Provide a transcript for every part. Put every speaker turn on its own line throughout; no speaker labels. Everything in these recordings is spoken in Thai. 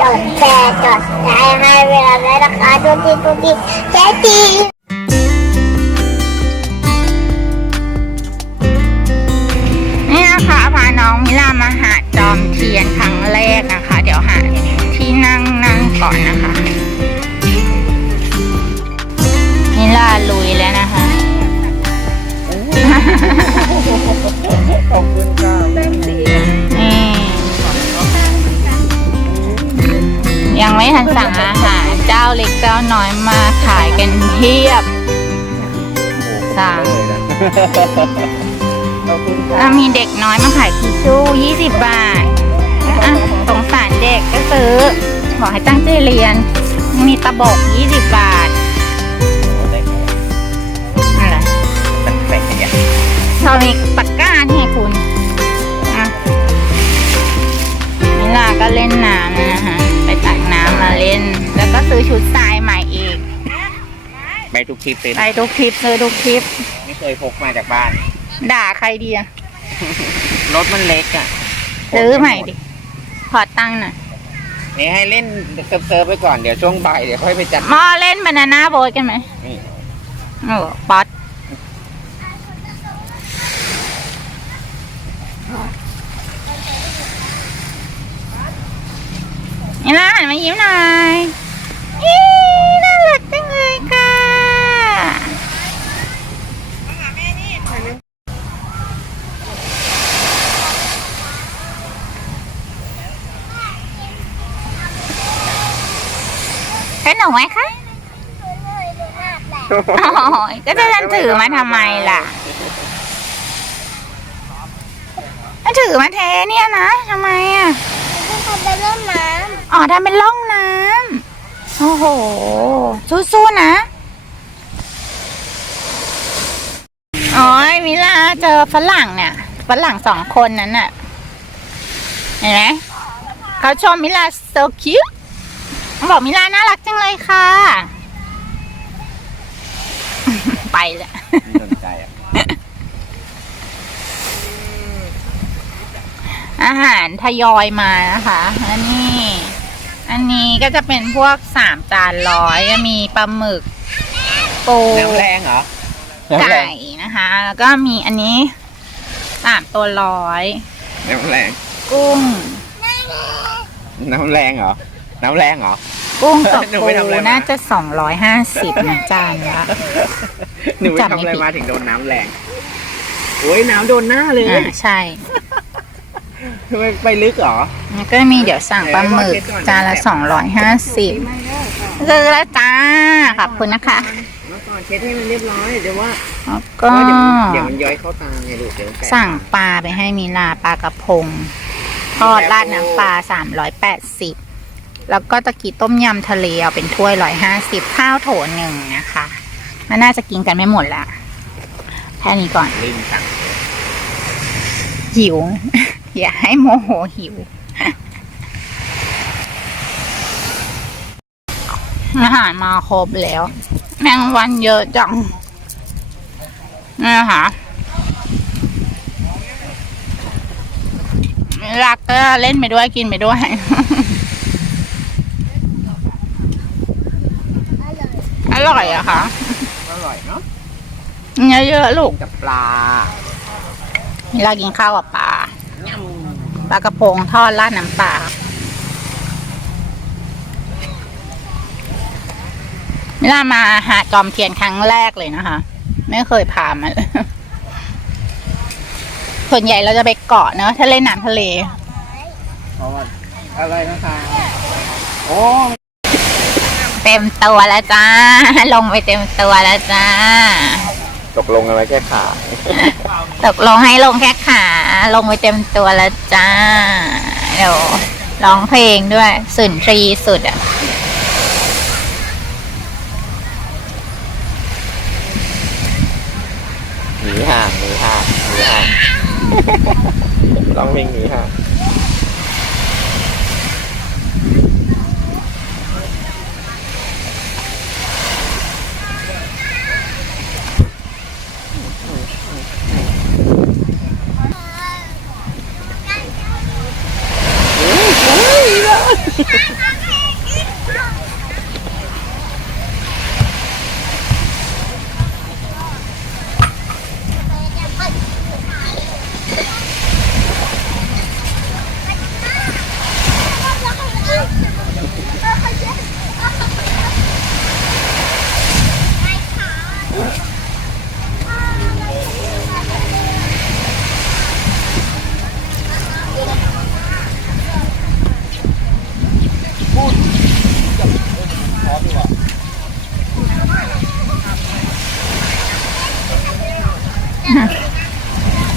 กดแชร์กดไลค์ให้เวลาด้วยนะคะทุกทีทุกทีแค่ที
นี่นะคะพาน้องมิลามาหาจอมเทียนครั้งแรกนะคะ เดี๋ยวหาที่นั่งนั่งก่อนนะคะ มิลาลุยแล้วนะคะ
ขอบคุณค่ะ
ยังไม่ทันสั่งอาหารเจ้าเล็กเจ้าน้อยมาขายกันเพียบ สั่ง
ขอบคุณค่ะ
แล้วมีเด็กน้อยมาขายทิชชู่20 บาทอะสงสารเด็กก็ซื้อ บอกให้ตั้งใจเรียน มีตะบก 20 บาทอะไร
แปลกๆอย่าง
เรามีตะกร้าให้คุณอะนิลาก็เล่นน้ำนะฮะไปตักน้ำมา เล่น แล้วก็ซื้อชุดทรายใหม่อีก
ไปทุกทริปเลย
ไปทุกทริปซื้อทุกทริป
ไม่เคยพกมาจากบ้าน
ด่าใครดีอะ
รถมันเล็กอะ
ซื้อใหม่ดิ ขอตังค์หน่อย
นี่ให้เล่นเซิร์ฟๆไปก่อนเดี๋ยวช่วงบ่ายเดี๋ยวค่อยไปจัด
มอเล่นบานาน่าโบ๊ทกันไหม
นี่
โอ้ป๊อต นี่ล่ะหันมายิ้มหน่อยอีน่ารักจังเลยค่ะเป็นหนูไหมคะโอ้ยก็จะฉันถือมาทำไมล่ะถือมาเทเนี่ยนะทำไมอะ
ทำไปเล่นน้
อ๋อทำเป็นร่องน้ำโอ้โห สู้ๆนะโอ้ยมิลาเจอฝรั่งเนี่ยฝรั่งสองคนนั้นน่ะเห็นไหมเขาชมมิลา so cute เขาบอกมิลาน่ารักจังเลยค่ะ ไปแล้ว
ไม่สนใจอะ
อาหารทยอยมานะคะอันนี้ อันนี้ก็จะเป็นพวกสามจานร้อยก็มีปลาหมึกปู
น้ำแรงเหรอน้ำแร
ไก่
ง
นะคะ แล้วก็มีอันนี้สามตัวร้อย
น้ำแรง
กุ้ง
น้ำแรงเหรอน้ำแรงเหรอ
กุ้งกับ
หนู
ปู
ไปทำอะไรมา
น่าจะสองร้อยห้าสิบนะจานละ
หนูไป
จับไม่
ทำอะไร
ผิด
มาถึงโดนน้ำแรงโอ้ยน้ำโดนหน้าเลย
อ่าใช่
ทำ ไมไปลึกเหรอ
แล้วก็มีเดี๋ยวสั่งปลาหมึกจานละสองร้อยห้าสิบซื้อแล้วจ้าขอบคุณนะคะ
เมื่อก่อนเช็ดให้มันเรียบร้อยเดี๋ยวว่า
แล้วก็
เดี๋ยวมันเดี๋ยวมันย้อยเข้าตาไงลูกเดี๋ยวมันแตก
สั่งปลาไปให้มีลาปลากระพงทอดราดน้ำปลาสามร้อยแปดสิบแล้วก็ตะกี้ต้มยำทะเลเอาเป็นถ้วยร้อยห้าสิบข้าวโถหนึ่งนะคะมันน่าจะกินกันไม่หมดละแค่นี้ก่อน
ลิงสั่ง
หิว อย่าให้โมโหหิว อาหารมาครบแล้ว แมงวันเยอะจังนี่นะคะรักก็เล่นไปด้วยกินไปด้วย อร่อยอะค่ะ
อร่อยเนาะ
เยอะๆลูก
กับปลา
เวลากินข้าวกับปลา
ย่
ปลากระพงทอดราดน้ำปลาเวลามาหาดจอมเทียนครั้งแรกเลยนะคะ ไม่เคยพามาเลยส่วนใหญ่เราจะไปเกาะเนอะถ้าเล่นน้ำทะเลำ
เพราะว่าอะไรนะคะโอ้
เต็มตัวแล้วจ้า ลงไปเต็มตัวแล้วจ้า
ตกลงกันไว้แค่ขา
ตกลงให้ลงแค่ขา ลงไปเต็มตัวแล้วจ้าเดี๋ยวร้องเพลงด้วยสุนทรีย์สุดอะ
หนีห่างหนีห่างหนีห่างร้องเพลงหนีห่าง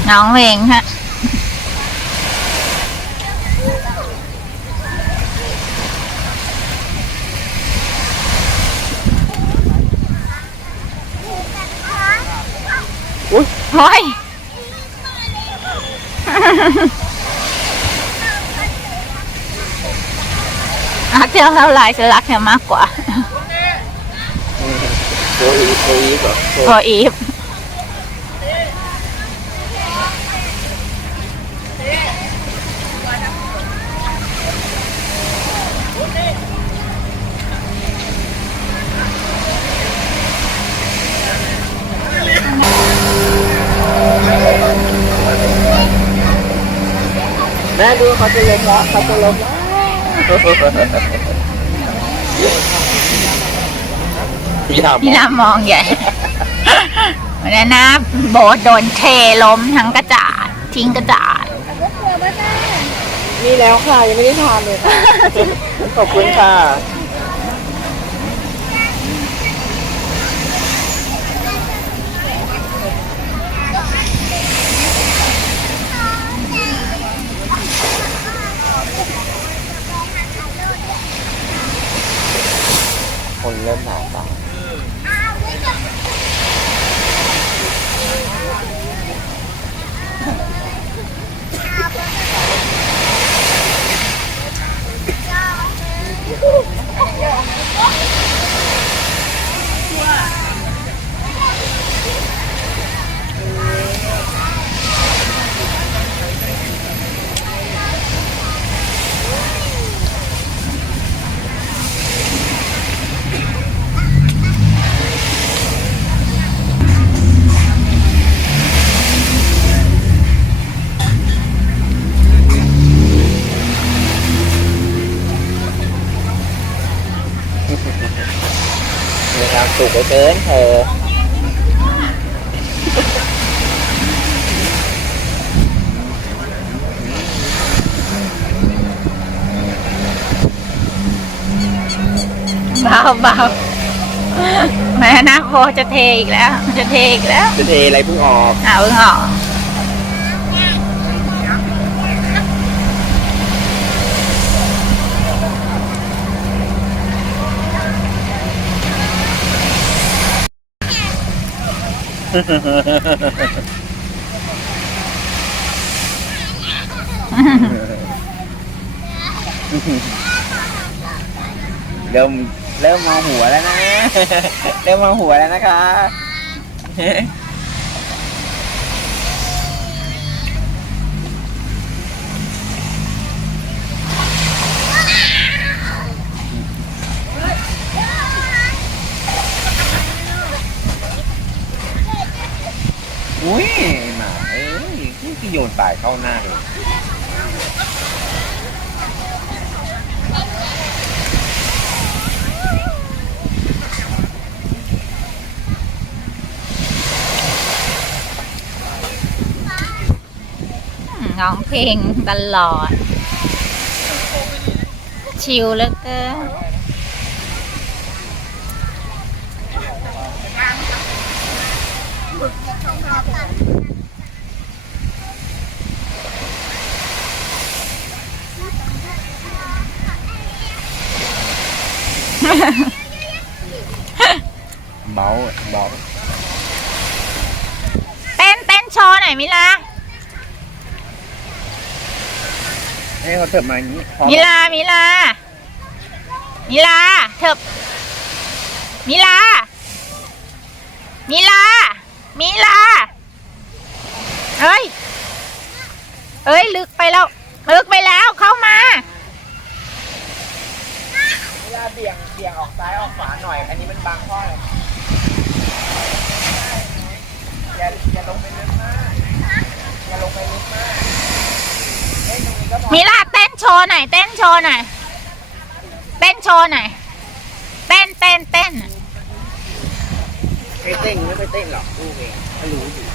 น้องเพลงฮะ
อุ้ย
โอ้ยรักเธอเท่าไรฉันรักเธอมากกว่า
โอ้ยโอ้ยเหรอโอ้
โออีฟ
แม่ดูเขาจะลงแล้วเขาจะลงแล้วพี่ทำ
พี่น้ำมองใหญ่วันนั้นนะโบทโดนเทล้มทั้งกระจาดทิ้งกระจาด
นี่แล้วค่ะ ยังไม่ได้ทานเลยค่ะ ขอบคุณค่ะ คนเริ่มหนาตามี ลือเกินเธอ
เบาเบาแม่นะโบจะเทอีกแล้ว จะเทอีกแล้ว
จะเทอะไรเพิ่งออก
อ่าเพิ่งออก
เริ่มเริ่มมองหัวแล้วนะ เริ่มมองหัวแล้วนะคะ อุ้ยหมาเอ้ยที่โยนปลาย เข้าหน้าเลย
ร้องเพลงตลอด ชิลเหลือเกิน
เบาเบา
เต้นเต้นโชว์หน่อยมิลา
ให้เขาเถิบมาอย่างนี้พร้อม
มิลา มิลา มิลา เถบมิลา มิลา มิลา เอ้ย เอ้ย ลึกไปแล้ว ลึกไปแล้ว เข้ามา
เวลาเบี่ยงเบี่ยงออกซ้ายออกขวาหน่อย อันนี้มันบังพ่อเลยอย่าอย่าลงไปลึกมากอย่าลงไปลึกมากเอ้ยตรงนี้ก็พอ
มิลาเต้นโช ว์หน่อยเต้นโชว์หน่อยเต้นโชว์หน่อยเต้นเต้นเต้น
ไม่เต้นไม่ไปเต้นหรอกลูกเองก็รู้อยู่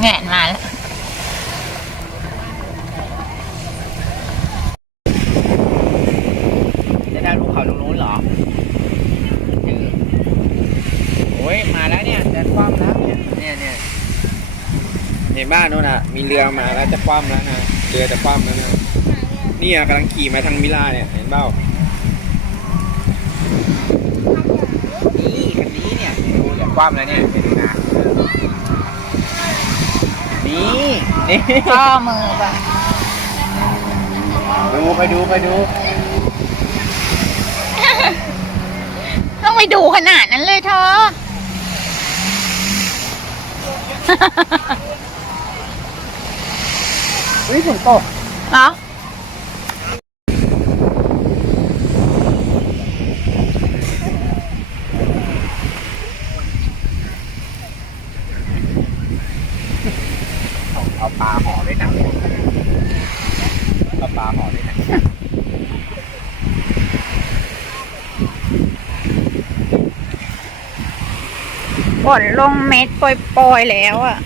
แงนมาแล้ว
จะได้ภูเขาตรงนู้นเหรอเออโอ้ยมาแล้วเนี่ยจะคว่ำแล้วเนี่ยเนี่ยเนี่ยเห็นบ้านโน่นอะ มี เรือมาแล้วจะคว่ำแล้วนะเรือจะคว่ำแล้วนะเนี่ยกำลังขี่มาทางมิลาเนี่ยเห็นเปล่านี่คันนี้เนี่ยดูจะคว่ำแล้วเนี่ยไปดูนะนี่นี่
ก็มือแบบ
ดูไปดูไปดู
ต้องไปดูขนาดนั้นเลยเธอ
เฮ้ยฝนตก
เหรอ
เอาเอาปลาห่อด้วยหนังเอาปลาห่อด้วยหนัง
ฝนลงเม็ดโปรยๆแล้วอะ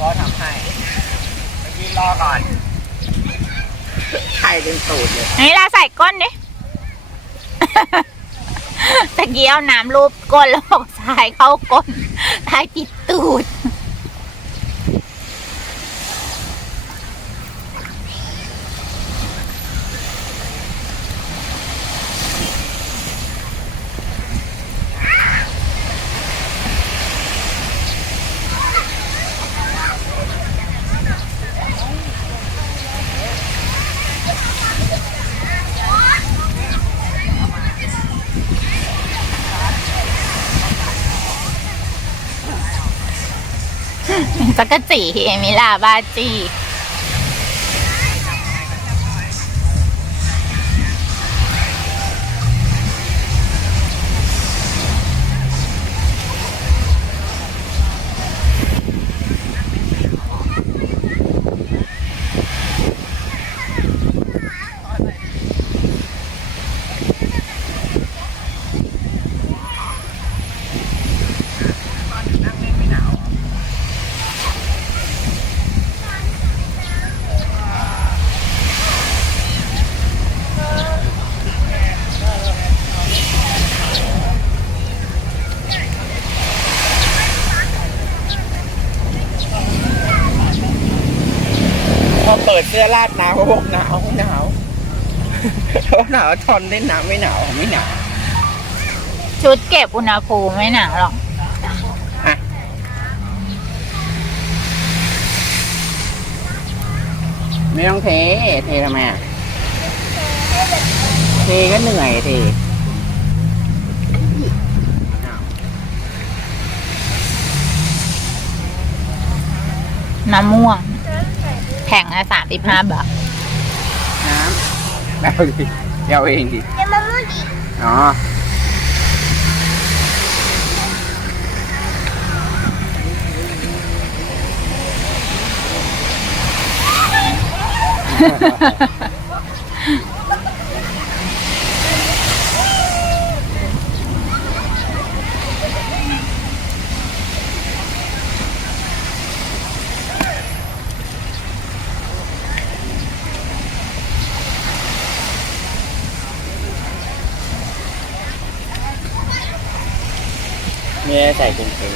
พ่อทำให้เมื่อกี้รอก่อนไข่เต็มตูดเลย
นี่เราใส่ก้นดิตะกี้เอาน้ำรูปก้นแล้วบอกสายเข้าก้นทายติดตูด จักรจีเอมิลาบาจี
ราดน้ำเขาบอกหนาวหนาวเขาหนาวทนได้หนาวไม่หนาวไม่หนาว
ชุดเก็บอุณหภูมิไม่หนาวหรอก
ไม่ต้องเท เททำไมอะเทก็เหนื่อยเท
น้ำม่วง แผงละสามสิบห้าบาท
น้ำเอาดิเอาเองดิ
เดี๋ยวมาพูดดิ
อ๋อ ไม่ได้ใส่กางเกง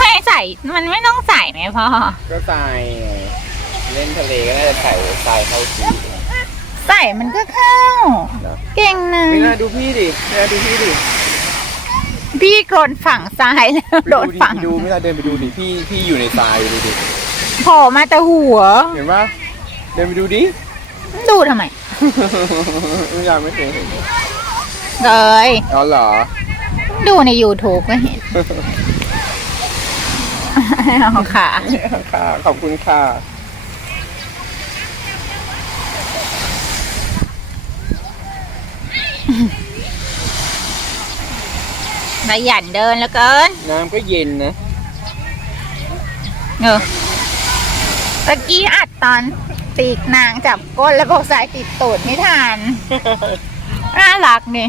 ไม่ใส่ มันไม่ต้องใส่ไหมพ่อ
ก็ใส่ไงเล่นทะเลก็น่าจะใส่ใส่เข้าชี
ใส่มันก็เข้า เก่งนะ
ไม่น่าดูพี่ดิไม่น่าดูพี่ดิ
พี่โดนฝั่งซ้ายแล้ว
ไป
โดน
ดิ
ฝั่ง
ไปดูไม่น่าเดินไปดูดิพี่พี่อยู่ในทรายดูดิ
โผล่มาแต่หัว
เห็นปะเดินไปดูดิ
ดูทำไม
ไม่อยากไม่เคยเห็น
เลย
อ๋อเหรอ
ดูใน YouTube ก็เห็นเอาค่ะ
ค่ะขอบคุณค่ะ
ขยันเดินแล้วเกิน
น้ำก็เย็นนะ
เออตะกี้อัดตอนปีกนางจับก้นแล้วบอกสายติดตูดไม่ทัน น่ารักนี่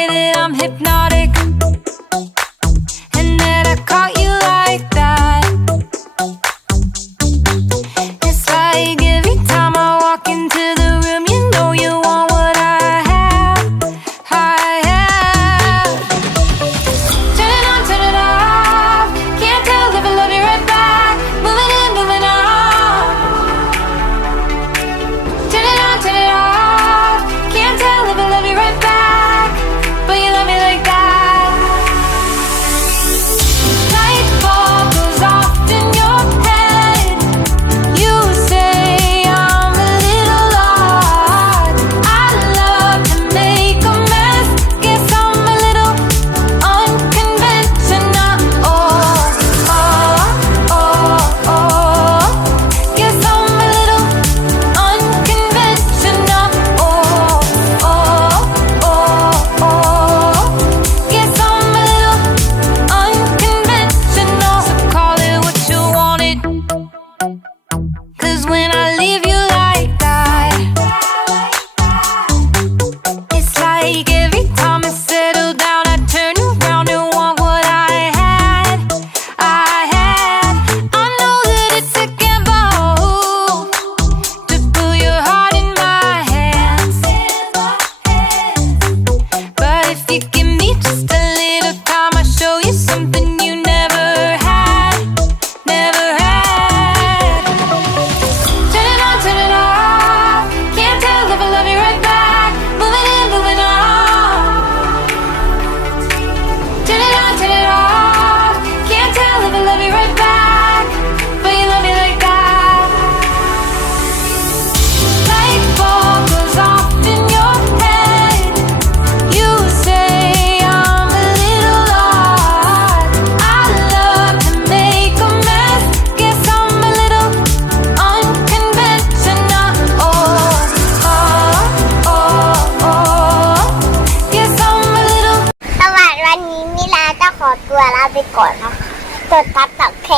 ก่อนนะคะจดตัดต่อเค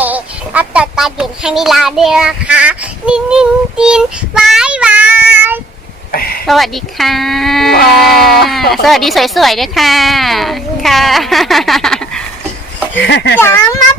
แล้วจดตาดินให้มิลาด้วยนะคะ นินนินดินบายบาย
สวัสดีค่ะสวัสดีสวยๆด้วยค่ะ ค่ะ
อย่ามา